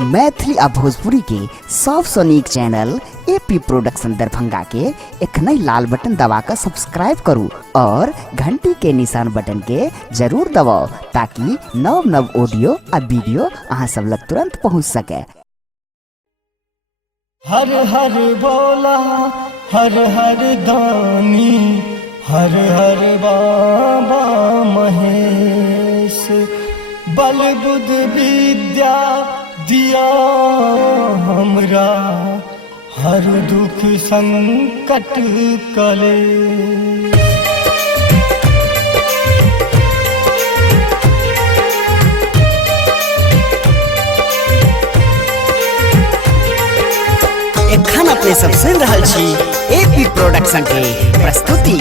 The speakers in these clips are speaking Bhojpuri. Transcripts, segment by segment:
मैथिली आ भोजपुरी के सबसे नीक चैनल एपी प्रोडक्शन दरभंगा के एखनई लाल बटन दबाकर सब्सक्राइब करू और घंटी के निशान बटन के जरूर दबाओ ताकि नव नव ऑडियो आ वीडियो अहाँ सब लग तुरंत पहुंच सके। हर हर बोला हर हर दानी हर हर बाबा महेश बल बुद्ध विद्या दिया हमरा हर दुख संकट कले। एखन अपने सब सुन रहल छी एपी प्रोडक्शन के प्रस्तुति।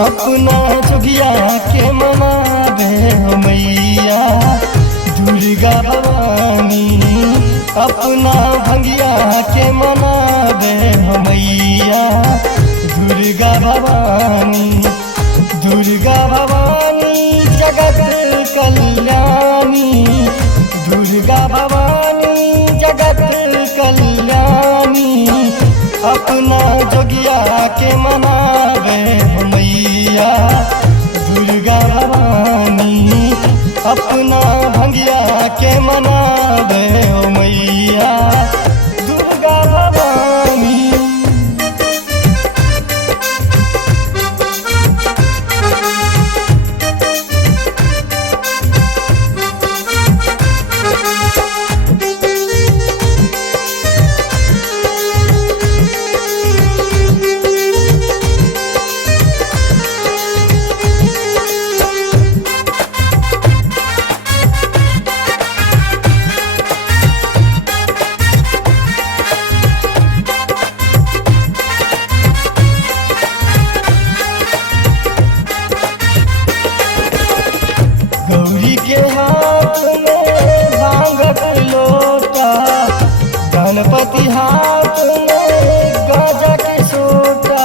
अपना जोगिया के मनावे हो मैया दुर्गा भवानी, अपना भंगिया के मनावे हो मैया दुर्गा भवानी। दुर्गा भवानी जगत कल्याणी, दुर्गा भवानी जगत कल्याणी। अपना जोगिया के मनावे हो मैया दुर्गा भवानी, अपना भंगिया के मनावे हो मैया दुर्गा भवानी। गौरी के हाथ में भांग लोटा, गणपति हाथ में गाजा के सोटा।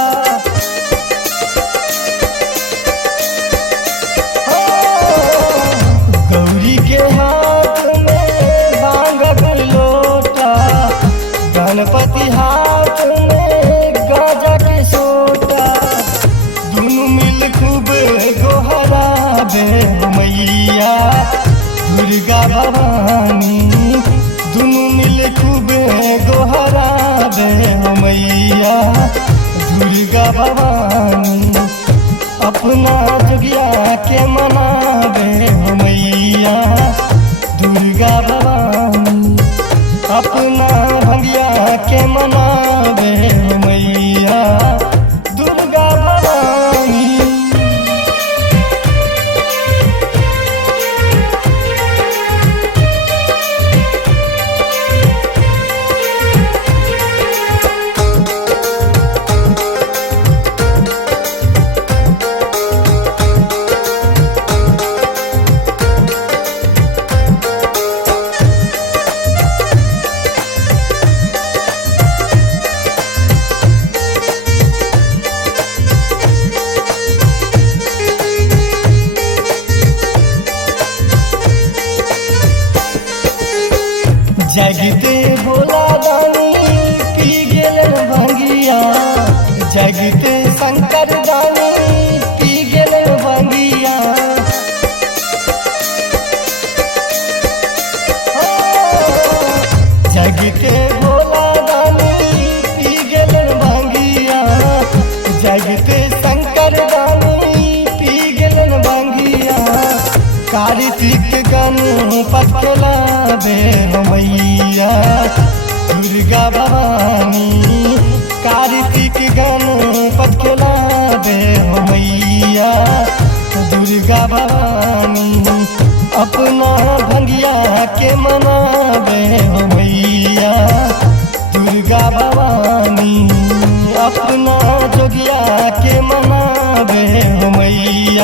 गौरी के हाथ में भांग लोटा, गणपति हाथ में गाजा के सोटा। दोनों मिल खूब गोहरावे मैया दुर्गा भवानी, दोनों मिल खूब गोहरावे मैया दुर्गा भवानी। अपना जोगिया के मनावे मैया दुर्गा भवानी, अपना भंगिया के मनावे मैया दुर्गा भवानी। जगते भोला दानी पी गेल भंगिया, जगते शंकर दानी पी गेल भंगिया। जगते भोला दानी पी गेल भंगिया, जगते शंकर दानी पी गेल भंगिया। कार्तिक गणपत खेलावे मैया दुर्गा भवानी, कार्तिक गणपत खेलावे मैया दुर्गा भवानी। अपना भंगिया के मनावे मैया दुर्गा भवानी, अपना जोगिया के मनावे मैया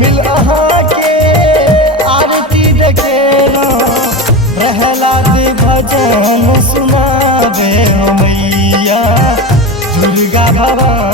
मिल अहाँ के आरती देखेला प्रहलाद भजन सुनावे हो मैया दुर्गा भवानी।